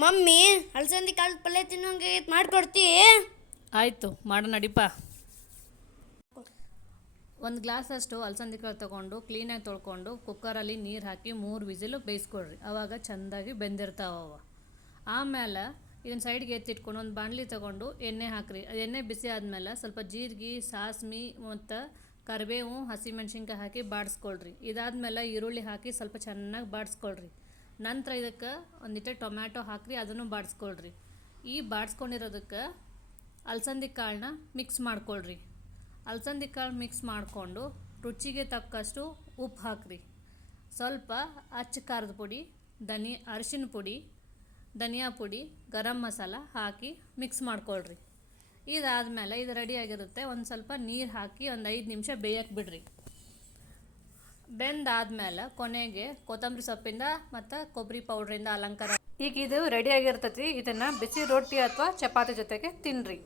Mummy ಅಲಸಂದಿ ಕಾಳು ಪಲ್ಯ ತಿನ್ನೋಂಗೆ ಮಾಡ್ಕೊಡ್ತಿ. ಆಯಿತು ಮಾಡ ನಡಿಪ. ಒಂದು ಗ್ಲಾಸಷ್ಟು ಅಲಸಂದಿ ಕಾಳು ತೊಗೊಂಡು ಕ್ಲೀನಾಗಿ ತೊಳ್ಕೊಂಡು ಕುಕ್ಕರಲ್ಲಿ ನೀರು ಹಾಕಿ 3 ವಿಸಿಲು ಬೇಯಿಸ್ಕೊಳ್ರಿ. ಆವಾಗ ಚೆಂದಾಗಿ ಬೆಂದಿರ್ತಾವ. ಆಮೇಲೆ ಇದನ್ನು ಸೈಡ್ಗೆ ಎತ್ತಿಟ್ಕೊಂಡು ಒಂದು ಬಾಣಲಿ ತೊಗೊಂಡು ಎಣ್ಣೆ ಹಾಕ್ರಿ. ಎಣ್ಣೆ ಬಿಸಿ ಆದಮೇಲೆ ಸ್ವಲ್ಪ ಜೀರಿಗೆ, ಸಾಸ್ಮಿ ಮತ್ತು ಕರಿಬೇವು, ಹಸಿಮೆಣ್ಸಿನ್ಕಾಯಿ ಹಾಕಿ ಬಾಡಿಸ್ಕೊಳ್ರಿ. ಇದಾದ್ಮೇಲೆ ಈರುಳ್ಳಿ ಹಾಕಿ ಸ್ವಲ್ಪ ಚೆನ್ನಾಗಿ ಬಾಡಿಸ್ಕೊಳ್ರಿ. ನಂತರ ಇದಕ್ಕೆ ಒಂದಿಟ್ಟು ಟೊಮ್ಯಾಟೊ ಹಾಕ್ರಿ, ಅದನ್ನು ಬಾಡಿಸ್ಕೊಳ್ರಿ. ಈ ಬಾಡಿಸ್ಕೊಂಡಿರೋದಕ್ಕೆ ಅಲಸಂದಿ ಕಾಳನ್ನ ಮಿಕ್ಸ್ ಮಾಡ್ಕೊಳ್ರಿ. ಅಲಸಂದಿ ಕಾಳು ಮಿಕ್ಸ್ ಮಾಡಿಕೊಂಡು ರುಚಿಗೆ ತಕ್ಕಷ್ಟು ಉಪ್ಪು ಹಾಕ್ರಿ. ಸ್ವಲ್ಪ ಅಚ್ಚ ಖಾರದ ಪುಡಿ, ಅರಿಶಿನ ಪುಡಿ, ಧನಿಯಾ ಪುಡಿ, ಗರಂ ಮಸಾಲ ಹಾಕಿ ಮಿಕ್ಸ್ ಮಾಡ್ಕೊಳ್ರಿ. ಇದಾದಮೇಲೆ ಇದು ರೆಡಿಯಾಗಿರುತ್ತೆ. ಒಂದು ಸ್ವಲ್ಪ ನೀರು ಹಾಕಿ ಒಂದು 5 ನಿಮಿಷ ಬೇಯಕ್ಕೆ ಬಿಡ್ರಿ. ಬೆಂದಾದ್ಮೇಲೆ ಕೊನೆಗೆ ಕೊತ್ತಂಬರಿ ಸೊಪ್ಪಿಂದ ಮತ್ತು ಕೊಬ್ಬರಿ ಪೌಡ್ರಿಂದ ಅಲಂಕಾರ. ಈಗ ಇದು ರೆಡಿಯಾಗಿರ್ತೈತಿ. ಇದನ್ನು ಬಿಸಿ ರೊಟ್ಟಿ ಅಥವಾ ಚಪಾತಿ ಜೊತೆಗೆ ತಿನ್ನಿರಿ.